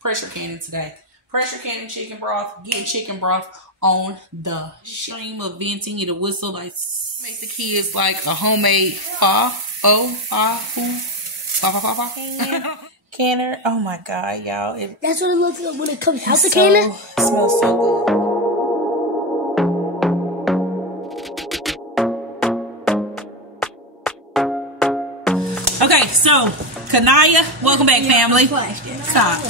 pressure canning today. Pressure canning chicken broth. Get chicken broth on the stream of venting. It'll whistle like make the kids like a homemade canner. Oh my god, y'all! That's what it looks like when it comes out the canner. It smells so good. Okay, so Kanaya, welcome back, family. Stop.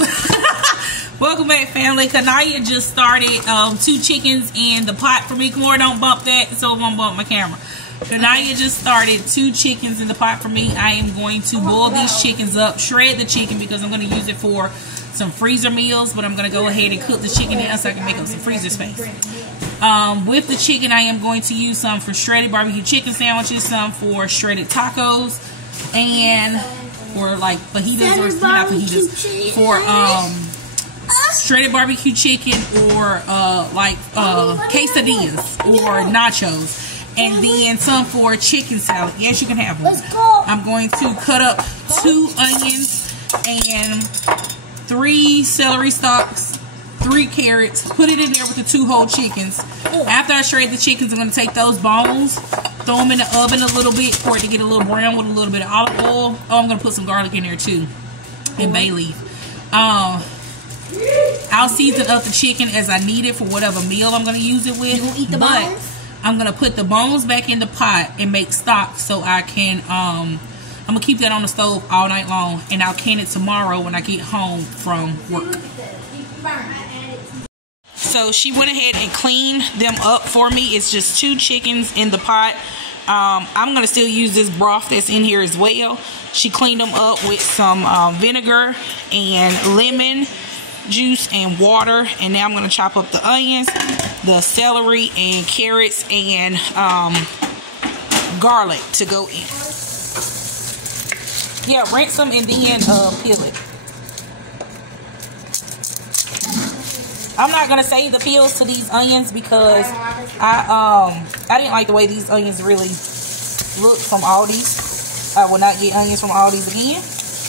Welcome back, family. Kanaya just started 2 chickens in the pot for me. Kamora, don't bump that, so it won't bump my camera. Kanaya just started 2 chickens in the pot for me. I am going to boil these chickens up, shred the chicken because I'm going to use it for some freezer meals, but I'm going to go ahead and cook the chicken down so I can make up some freezer space. With the chicken, I am going to use some for shredded barbecue chicken sandwiches, some for shredded tacos, and for like fajitas or not fajitas, for shredded barbecue chicken or quesadillas or nachos, and then some for chicken salad. Yes, you can have one. I'm going to cut up 2 onions and 3 celery stalks, 3 carrots, put it in there with the 2 whole chickens. After I shred the chickens, I'm going to take those bones, throw them in the oven a little bit for it to get a little brown with a little bit of olive oil. Oh, I'm going to put some garlic in there too, and bay leaf. I'll season up the chicken as I need it for whatever meal I'm going to use it with. You gonna eat the bones? I'm going to put the bones back in the pot and make stock so I can, I'm going to keep that on the stove all night long, and I'll can it tomorrow when I get home from work. So she went ahead and cleaned them up for me. It's just 2 chickens in the pot. I'm going to still use this broth that's in here as well. She cleaned them up with some vinegar and lemon juice and water, and now I'm going to chop up the onions, the celery and carrots, and garlic to go in. Yeah, rinse them and then peel it. I'm not gonna save the peels to these onions because I didn't like the way these onions really look from Aldi's. I will not get onions from Aldi's again.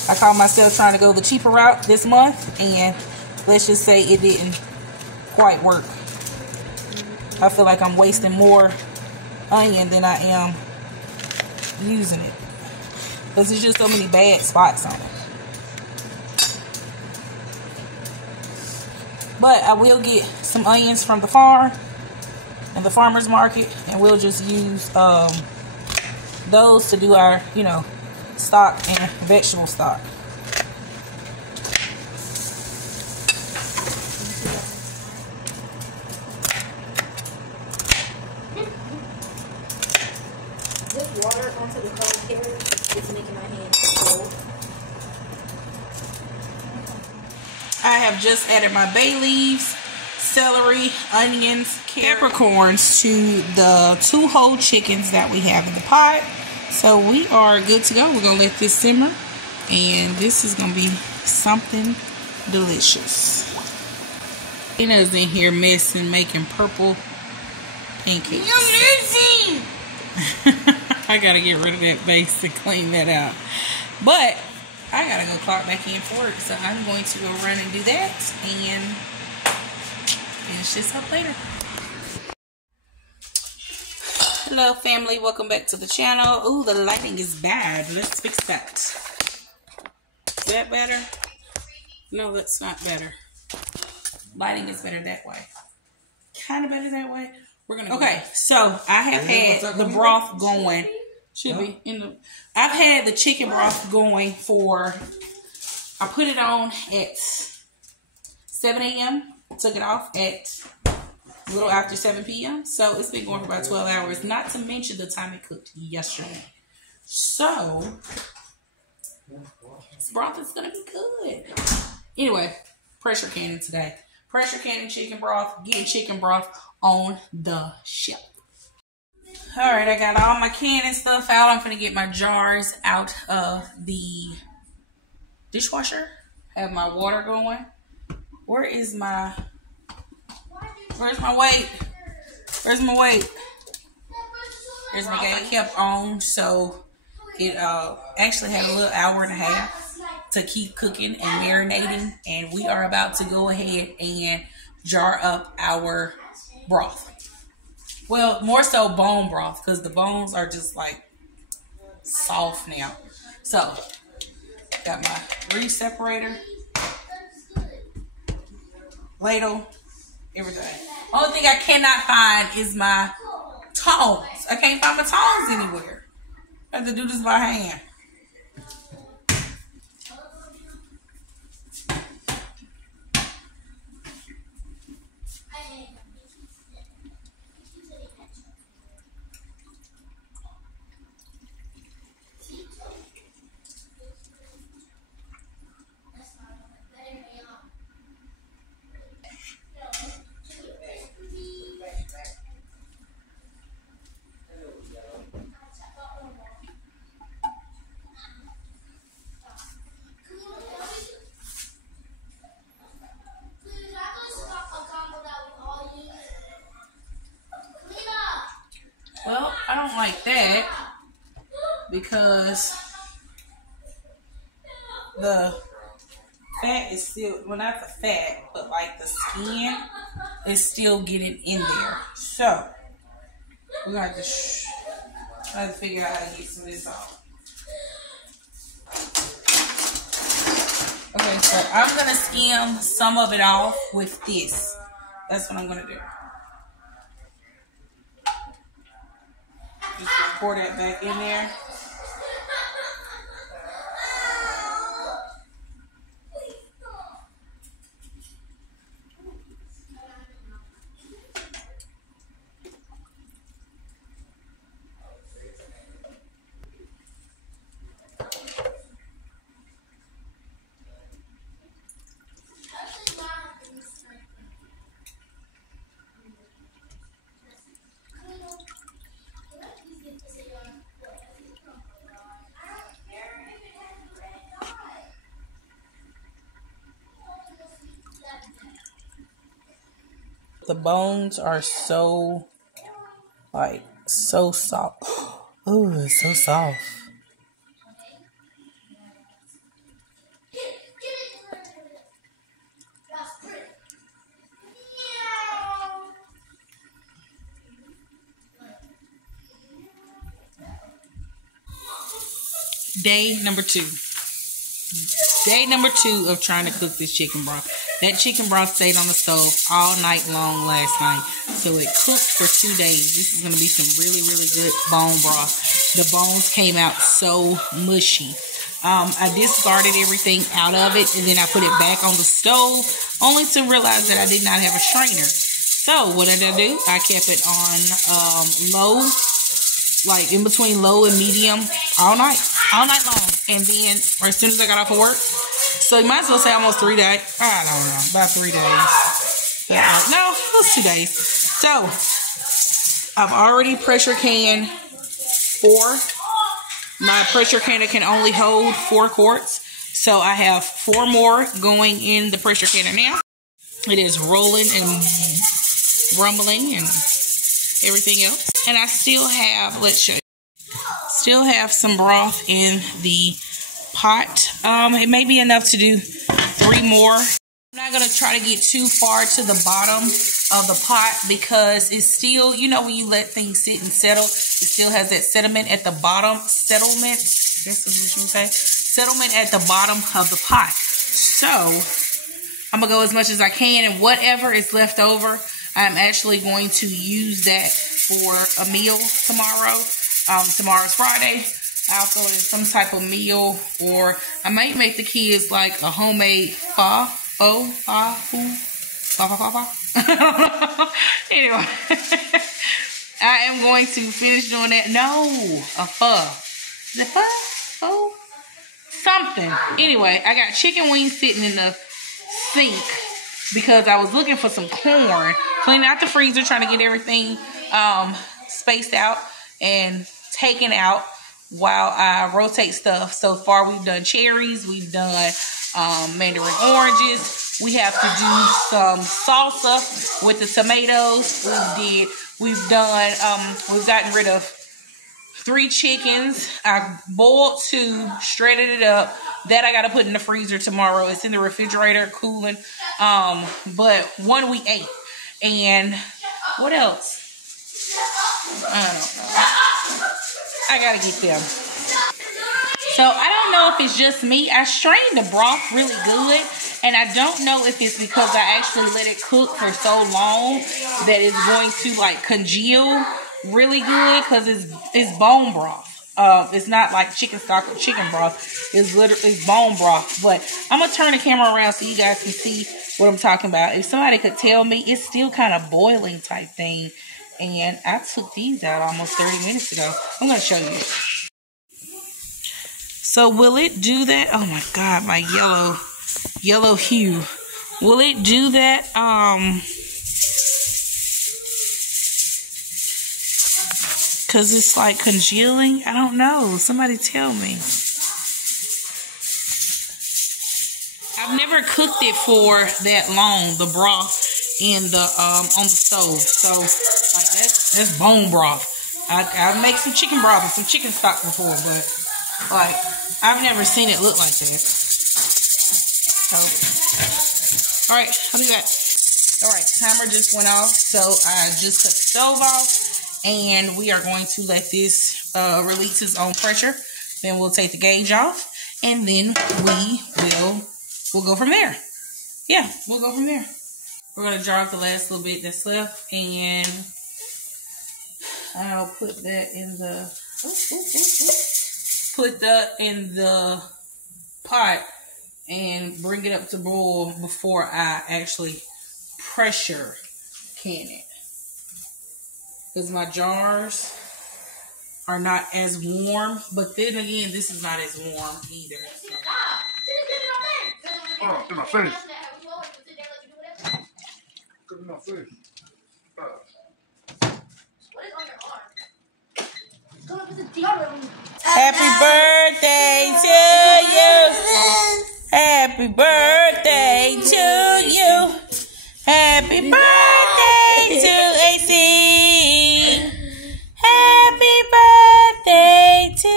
I caught myself trying to go the cheaper route this month, and let's just say it didn't quite work. I feel like I'm wasting more onion than I am using it because there's just so many bad spots on it. But I will get some onions from the farm and the farmer's market, and we'll just use those to do our, stock and vegetable stock. Just water onto the cold carrot. It's making my hands cold. I have just added my bay leaves, celery, onions, peppercorns to the 2 whole chickens that we have in the pot. So we are good to go. We're going to let this simmer, and this is going to be something delicious. Tina's in here messing, making purple pancakes. Amazing! I got to get rid of that base and clean that out. But I gotta go clock back in for work, so I'm going to go run and do that and finish this up later. Hello, family. Welcome back to the channel. Ooh, the lighting is bad. Let's fix that. Is that better? No, that's not better. Lighting is better that way. Kind of better that way. We're gonna go back. So I have had the broth going. Should be in the. I've had the chicken broth going for. I put it on at 7 a.m. Took it off at a little after 7 p.m. So it's been going for about 12 hours. Not to mention the time it cooked yesterday. So this broth is gonna be good. Anyway, pressure canning today. Pressure canning chicken broth. Get chicken broth on the shelf. Alright, I got all my canning stuff out. I'm going to get my jars out of the dishwasher. Have my water going. Where's my weight? Where's my weight? There's my game kept on, so it actually had a little hour and a half. to keep cooking and marinating. And we are about to go ahead and jar up our broth. Well, more so bone broth, because the bones are just like soft now. So, got my grease separator, ladle, everything. Only thing I cannot find is my tongs. I can't find my tongs anywhere. I have to do this by hand. Well, I don't like that because the fat is still, well, not the fat, but like the skin is still getting in there. So, we're going to have to figure out how to get some of this off. Okay, so I'm going to skim some of it off with this. That's what I'm going to do. Just pour that back in there. The bones are so, like, so soft. Oh, it's so soft. Day number 2. Day number 2 of trying to cook this chicken broth. That chicken broth stayed on the stove all night long last night. So it cooked for 2 days. This is going to be some really, really good bone broth. The bones came out so mushy. I discarded everything out of it and then I put it back on the stove only to realize that I did not have a strainer. So what did I do? I kept it on low, like in between low and medium all night long. And then as soon as I got off of work, so you might as well say almost 3 days. I don't know, about 3 days. Yeah, no, it was 2 days. So I've already pressure canned 4. My pressure canner can only hold 4 quarts. So I have 4 more going in the pressure canner now. It is rolling and rumbling and everything else. And I still have, let's show you. Still have some broth in the pot. It may be enough to do 3 more. I'm not going to try to get too far to the bottom of the pot because it's still, you know, when you let things sit and settle, it still has that sediment at the bottom. Settlement, this is what you would say. Settlement at the bottom of the pot. So, I'm going to go as much as I can, and whatever is left over, I'm actually going to use that for a meal tomorrow. Tomorrow's Friday. I'll throw it in some type of meal, or I might make the kids like a homemade Anyway, I am going to finish doing that. No, a pho. Is it pho? Something. Anyway, I got chicken wings sitting in the sink because I was looking for some corn. Cleaning out the freezer, trying to get everything spaced out and taken out while I rotate stuff. So far, we've done cherries. We've done mandarin oranges. We have to do some salsa with the tomatoes. We've gotten rid of 3 chickens. I boiled 2, shredded it up. That I got to put in the freezer tomorrow. It's in the refrigerator cooling. But 1 we ate. And what else? I don't know. I got to get them. So I don't know if it's just me. I strained the broth really good. And I don't know if it's because I actually let it cook for so long that it's going to like congeal really good, because it's bone broth. It's not like chicken stock or chicken broth. It's bone broth. But I'm gonna turn the camera around so you guys can see what I'm talking about. If somebody could tell me, it's still kind of boiling type thing. And I took these out almost 30 minutes ago. I'm gonna show you. So will it do that? Oh my God, my yellow hue. Will it do that? Because it's like congealing. I don't know. Somebody tell me. I've never cooked it for that long, the broth in the on the stove. So like that's bone broth. I make some chicken broth and some chicken stock before, but like I've never seen it look like that. So all right, I'll do that. All right, timer just went off, so I just cut the stove off. And we are going to let this release its own pressure. Then we'll take the gauge off. And then we'll go from there. Yeah, we'll go from there. We're going to draw out the last little bit that's left. And I'll put that in the... Put that in the pot. And bring it up to boil before I actually pressure can it. Because my jars are not as warm. But then again, this is not as warm either. So. Oh, in my face. Get in my face. What is on your arm? Go up with the deodorant. Happy birthday to you. Happy birthday to you. Happy birthday to AC. Happy birthday to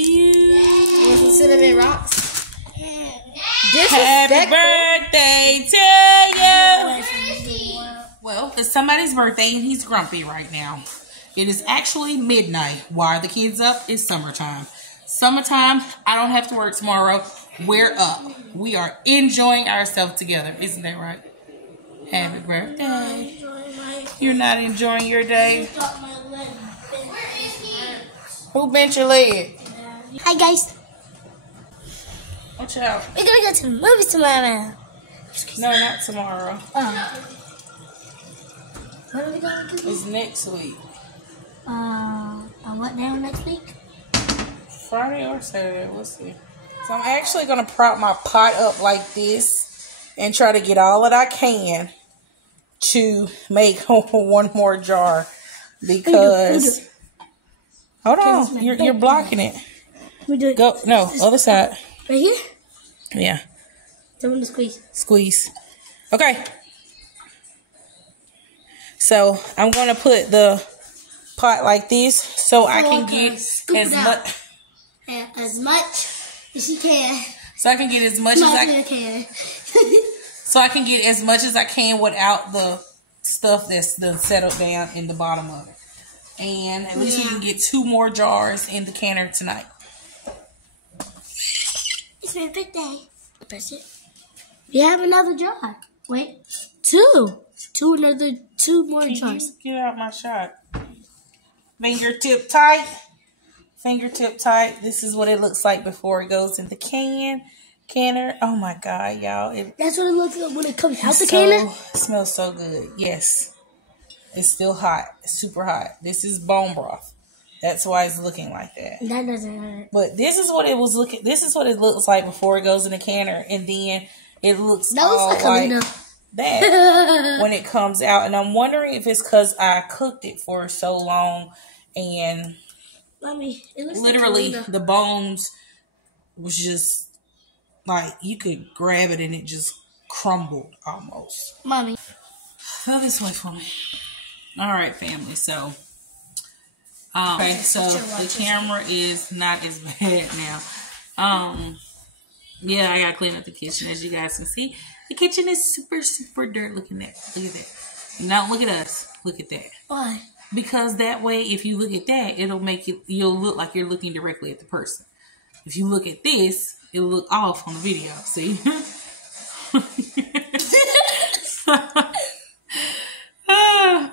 you. Want some cinnamon rocks? Happy birthday to you. Well, it's somebody's birthday and he's grumpy right now. It is actually midnight. Why are the kids up? It's summertime. Summertime, I don't have to work tomorrow. We're up. We are enjoying ourselves together. Isn't that right? Happy birthday. You're not enjoying your day? Who bent your leg? Hi guys. Watch out. We're gonna go to the movies tomorrow. No, not tomorrow. Oh. When are we going to do? It's next week. What day next week? Friday or Saturday. We'll see. So I'm actually going to prop my pot up like this and try to get all that I can to make one more jar because... Hold on. You're blocking it. We do it. Go. No, other side. Right here? Yeah. Tell them to squeeze. Squeeze. Okay. So I'm going to put the pot like this so I can get as much as you can. So I can get as much as I can. So I can get as much as I can without the stuff that's done settled down in the bottom of it. And at least we can get 2 more jars in the canner tonight. It's my birthday. Press it. We have another jar. Wait. 2 more jars. Get out my shot. Fingertip tight. Fingertip tight. This is what it looks like before it goes in the canner. Oh my God, y'all. That's what it looks like when it comes out the canner? It smells so good. Yes. It's still hot. It's super hot. This is bone broth. That's why it's looking like that. That doesn't hurt. But this is what it was looking. This is what it looks like before it goes in the canner, and then it looks all like that when it comes out. And I'm wondering if it's because I cooked it for so long, and literally the bones was just like you could grab it and it just crumbled almost. Mommy, go this way for me. All right, family. So Okay, so the camera is not as bad now. Yeah, I gotta clean up the kitchen, as you guys can see. The kitchen is super, super dirt. Look at that. Look at that. Now look at us. Look at that. Why? Because that way, if you look at that, it'll make it, you'll look like you're looking directly at the person. If you look at this, it'll look off on the video. See?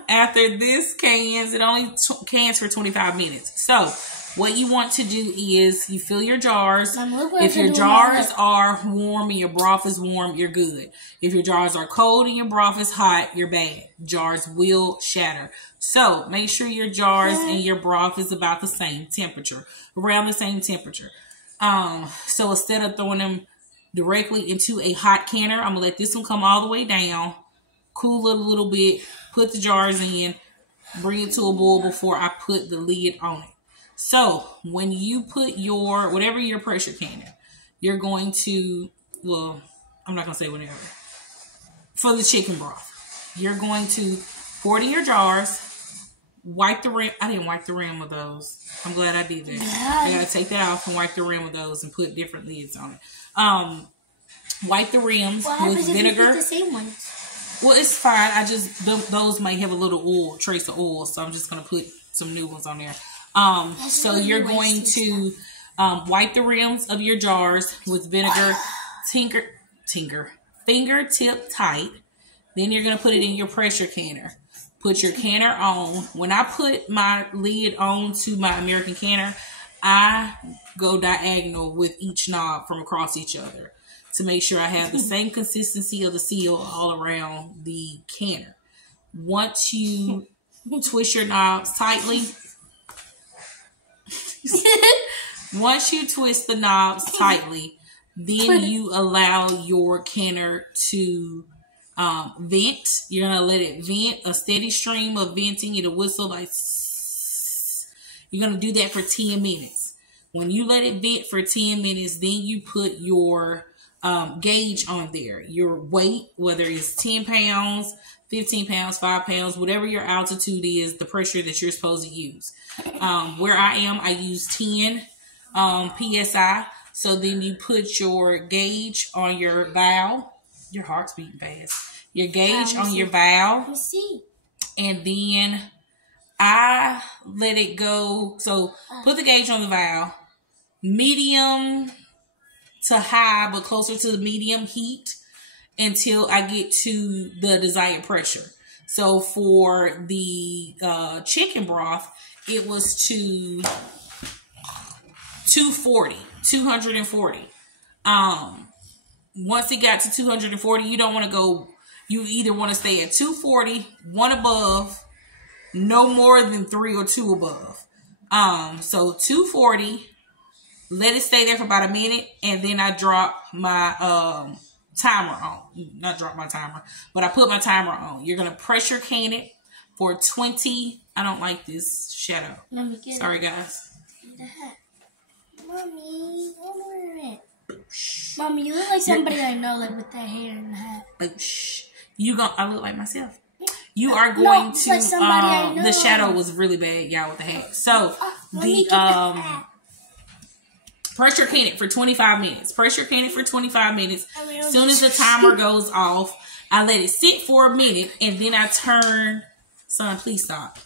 After this cans, it only cans for 25 minutes. So what you want to do is you fill your jars. If your jars are warm and your broth is warm, you're good. If your jars are cold and your broth is hot, you're bad. Jars will shatter. So make sure your jars and your broth is about the same temperature, around the same temperature. So instead of throwing them directly into a hot canner, I'm gonna let this one come all the way down, cool it a little bit, put the jars in, bring it to a boil before I put the lid on it. So when you put your, whatever your pressure canner, you're going to, well, I'm not going to say whatever. For the chicken broth, you're going to pour it in your jars, wipe the rim. I didn't wipe the rim of those. I'm glad I did that. Yeah. I got to take that off and wipe the rim of those and put different lids on it. Wipe the rims with vinegar. What happens if you put the same ones? Well, it's fine. I just, those might have a little oil, trace of oil. So I'm just going to put some new ones on there. So you're going to wipe the rims of your jars with vinegar, fingertip tight. Then you're going to put it in your pressure canner. Put your canner on. When I put my lid on to my American canner, I go diagonal with each knob from across each other to make sure I have the same consistency of the seal all around the canner. Once you twist your knobs tightly, once you twist the knobs tightly, then you allow your canner to vent. You're going to let it vent, a steady stream of venting. It'll whistle like you're going to do that for 10 minutes. When you let it vent for 10 minutes, then you put your gauge on there. Your weight, whether it's 10 pounds, 15 pounds, 5 pounds, whatever your altitude is, the pressure that you're supposed to use. Where I am, I use 10 PSI. So then you put your gauge on your valve. Your heart's beating fast. Your gauge on your valve. And then I let it go. So put the gauge on the valve. Medium to high, but closer to the medium heat until I get to the desired pressure. So for the chicken broth, it was to 240. Once it got to 240, you don't want to go, you either want to stay at 240, one above, no more than 3 or 2 above. So 240, let it stay there for about a minute, and then I drop my timer on. Not drop my timer, but I put my timer on. You're going to pressure can it for 20. I don't like this shadow. Sorry, guys. Mommy, don't wear it. Mommy, you look like somebody I know, like with that hair and the hat. I look like myself. You are going to, like somebody I know. The shadow was really bad, y'all, with the hat. So, pressure can it for 25 minutes. Pressure can it for 25 minutes. As soon as the timer goes off, I let it sit for a minute, and then I turn, son, please stop.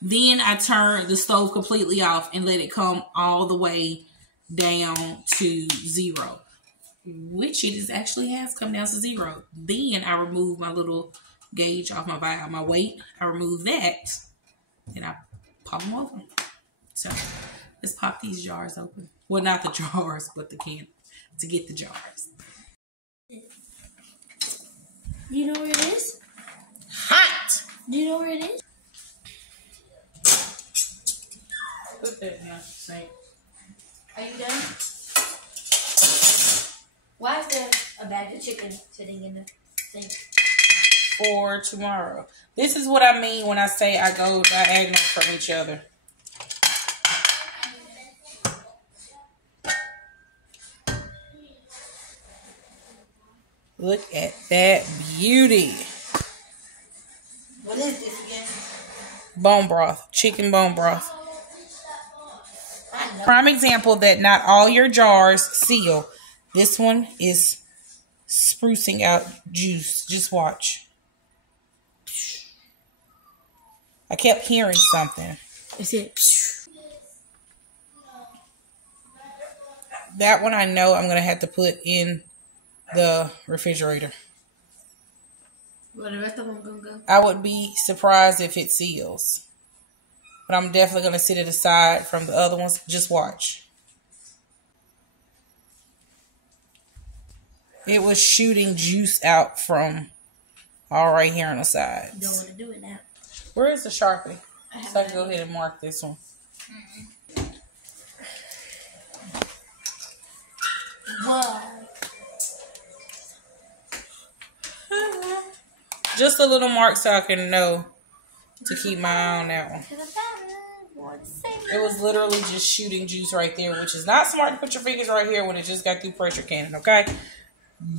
Then I turn the stove completely off and let it come all the way down to 0, which it actually has come down to 0. Then I remove my little gauge off my valve, my weight. I remove that, and I pop them open. So let's pop these jars open. Well, not the jars, but the can to get the jars. Do you know where it is? Hot. Do you know where it is? Put that in the sink. Are you done? Why is there a bag of chicken sitting in the sink? For tomorrow. This is what I mean when I say I go diagonal from each other. Look at that beauty. What is this again? Bone broth. Chicken bone broth. Prime example that not all your jars seal. This one is sprucing out juice. Just watch. I kept hearing something. Is it? That one I know I'm going to have to put in the refrigerator. Well, the rest of them going to go? I would be surprised if it seals. But I'm definitely going to sit it aside from the other ones. Just watch. It was shooting juice out from all right here on the sides. Don't want to do it now. Where is the Sharpie? So I can go ahead and mark this one. Whoa. Just a little mark so I can know to keep my eye on that one. It was literally just shooting juice right there, which is not smart to put your fingers right here when it just got through pressure cannon, okay?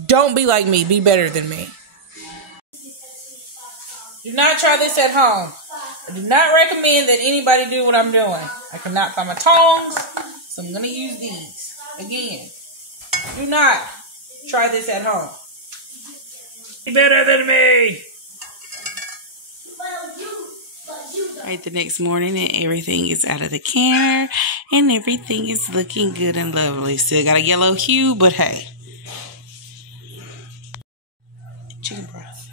Don't be like me. Be better than me. Do not try this at home. I do not recommend that anybody do what I'm doing. I cannot find my tongs, so I'm going to use these. Again, do not try this at home. Be better than me. Right, the next morning and everything is out of the canner and everything is looking good and lovely. Still got a yellow hue, but hey. Chicken broth.